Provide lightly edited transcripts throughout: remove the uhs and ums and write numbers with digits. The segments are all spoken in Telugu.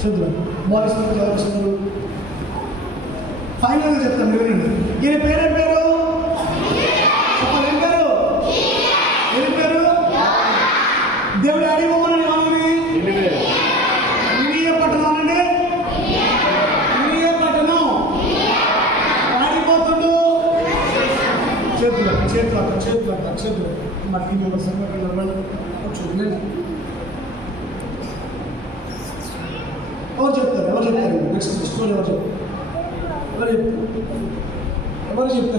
చేతులు బాయ్స్ ఎవరు ఫైనల్గా చెప్తాను వినండి. ఈయన పేరేం పేరు? ఏం పేరు? ఏం పేరు? దేవుడు అడిగిపోమని వాళ్ళని పట్టణం అండి. పట్టణం ఆడిపోతుండు. చేతులు మరి ఎవరు చెప్తారు? నెక్స్ట్ స్టోరీ ఎవరు చెప్తారు?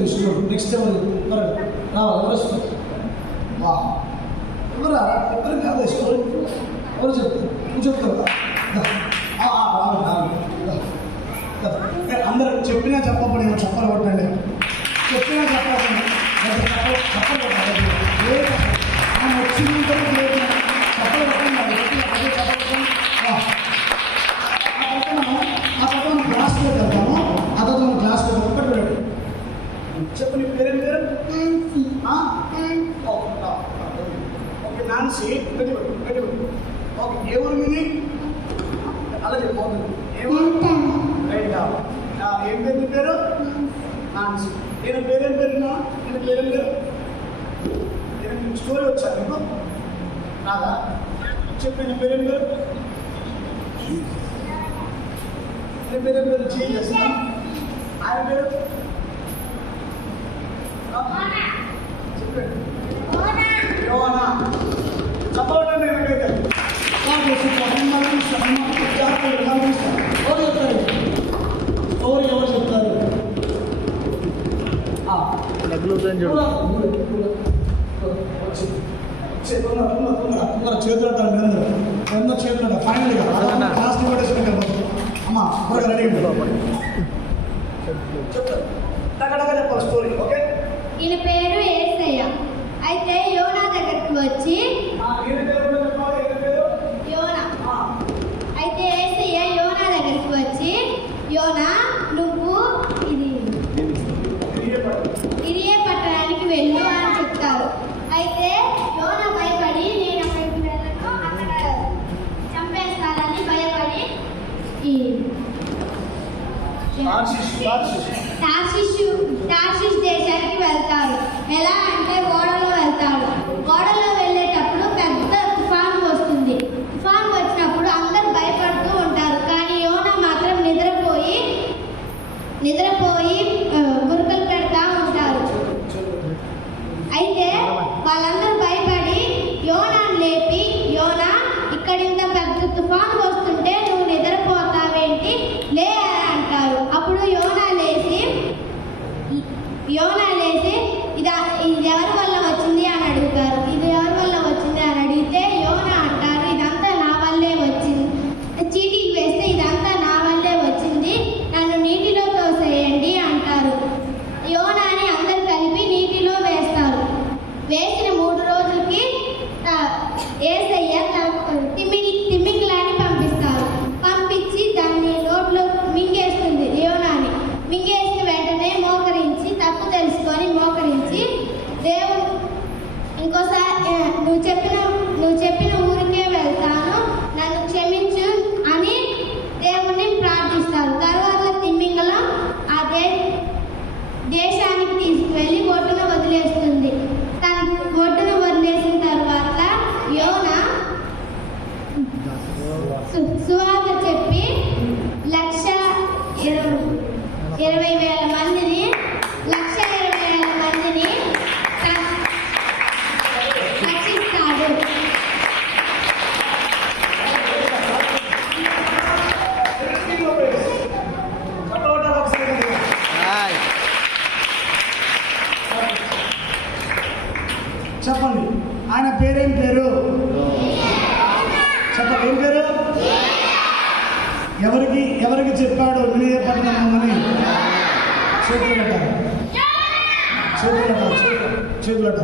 ఈ స్టోరీ నెక్స్ట్ ఎవరు వస్తారు? ఎవరు కాదు స్టోరీ ఎవరు చెప్తారు? నువ్వు చెప్తావు అందరూ చెప్పినా చెప్పకపోతే నేను చెప్పలు కొట్టండి. చెప్పినా చెప్పకండి చెప్పలు కొట్టండి. వచ్చింది చెప్పలు కొట్టండి. ఆ పక్కన క్లాస్కి వెళ్తాము. ఆ తర్వాత మనం క్లాస్కి వెళ్తాము. ఒకటి వెళ్ళండి. చెప్పు నీ పేరేం పేరు? Okay Nancy. గట్టి ఓకే. ఏ ఊరు మీది? అలా చెప్పు. రైట్. ఏం పేరు నీ పేరు? నాన్సీ. నేను పేరేం పేరున్నా? నేను పేరేం పేరు? నేను స్టోరీ వచ్చా నీకు రాదా? చెప్పు నేను పేరేం పేరు? నేను పేరేం పేరు చేంజ్ చేస్తాను. ఆయన పేరు చెప్పండి. యోనా. చెప్పండి. స్టోరీ ఎవరు చెప్తారు? చేతులు అంటారు మీరందరూ చేతులు అంటారు. ఫైనల్గా క్లాస్ అమ్మా త్వరగా రెడీ చెప్పాలి స్టోరీ. ఓకే. ఈయన పేరు యేసయ్య. అయితే యోనా దగ్గరికి వచ్చి యోనా. అయితే యేసయ్య యోనా దగ్గరికి వచ్చి యోనా నువ్వు ఇరియే పట్టణానికి వెళ్ళు అని చెప్తారు. అయితే యోనా భయపడి నేను అక్కడికి వెళ్ళను, అక్కడ చంపేస్తానని భయపడి టార్షిష్ దేశానికి వెళ్తారు. ఎలా అంటే ఓడలో వెళ్తారు. ఓడలో వెళ్ళేటప్పుడు పెద్ద తుఫాను వస్తుంది. తుఫాను వచ్చినప్పుడు అందరు భయపడుతూ ఉంటారు. కానీ యోనా మాత్రం నిద్రపోయి గురుకలు పెడతా ఉంటారు. అయితే వాళ్ళందరూ భయపడి యోనాను లేపి, యోనా ఇక్కడింత పెద్ద తుఫాను వస్తుంటే నువ్వు నిద్రపోతావేంటి, లే అంటారు. అప్పుడు యోనా లేచి ఇది ఎవరి వల్ల వచ్చింది అని అడుగుతారు. ఇది ఎవరి వల్ల వచ్చింది అని అడిగితే యోనా అంటారు ఇదంతా నా వల్లే వచ్చింది. చీటీకి వేస్తే ఇదంతా నా వల్లే వచ్చింది, నన్ను నీటిలో తోసేయండి అంటారు. యోనాని అందరు కలిపి నీటిలో వేస్తారు. వేసిన 3 రోజులకి యేసయ్య తిమ్మింగ్లాని పంపిస్తారు. పంపించి దాన్ని నోట్లో మింగేస్తుంది. యోనాని మింగేసిన వెంటనే మోకరించి తప్పు తెలుసుకొని మోకరించి దేవుడు ఇంకోసారి నువ్వు చెప్పిన ఊరికే వెళ్తాను, నన్ను క్షమించు అని దేవుణ్ణి ప్రార్థిస్తారు. తర్వాత తిమ్మింగలం ఆ దేశానికి తీసుకువెళ్ళి ఒడ్డున వదిలేస్తుంది. ఒడ్డున వదిలేసిన తర్వాత యోనా సువార్త చెప్పి 1,20,000 మందిని రక్షిస్తాడు. చెప్పండి ఆయన పేరేం పేరు? చెప్పండి ఏం పేరు? ఎవరికి చెప్పాడు వినయ పట్టణం అని? చేతులట.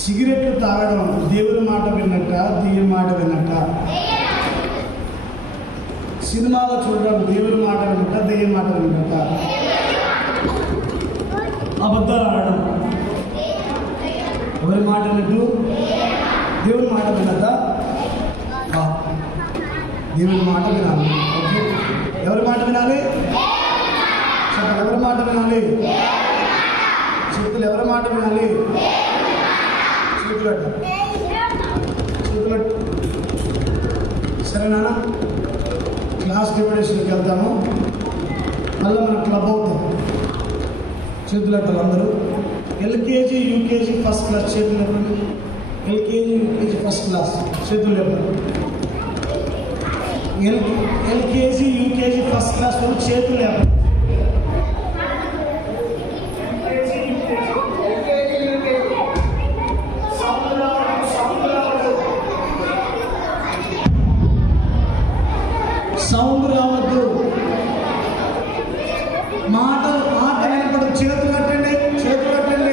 సిగరెట్లు తాగడం దేవుని మాట విన్నట్ట, దెయ్యం మాట విన్నట్ట? సినిమాలో చూడడం దేవుని మాట విన్నట్ట, దెయ్యం మాట విన్నట్ట? అబద్ధాలు ఆడడం ఎవరి మాట విన్నట్టు? దేవుని మాట వినాలి. ఓకే, ఎవరి మాట వినాలి? చెప్పండి, ఎవరి మాట వినాలి? చేతులు ఎవరి మాట వినాలి? చేతులు చేతులు. సరేనా? క్లాస్ డిప్యూటేషన్కి వెళ్తాము, మళ్ళీ మనం క్లబ్ అవుతాం. చేతులట్టాలి అందరూ. ఎల్కేజీ యూకేజీ ఫస్ట్ క్లాస్ చేతులు ఎప్పుడు? ఎల్కేజీ యూకేజీ ఫస్ట్ క్లాస్ చేతులు ఎప్పుడు? ఎల్కేజీ యూకేజీ ఫస్ట్ క్లాస్ వరకు చేతులు ఎప్పుడు?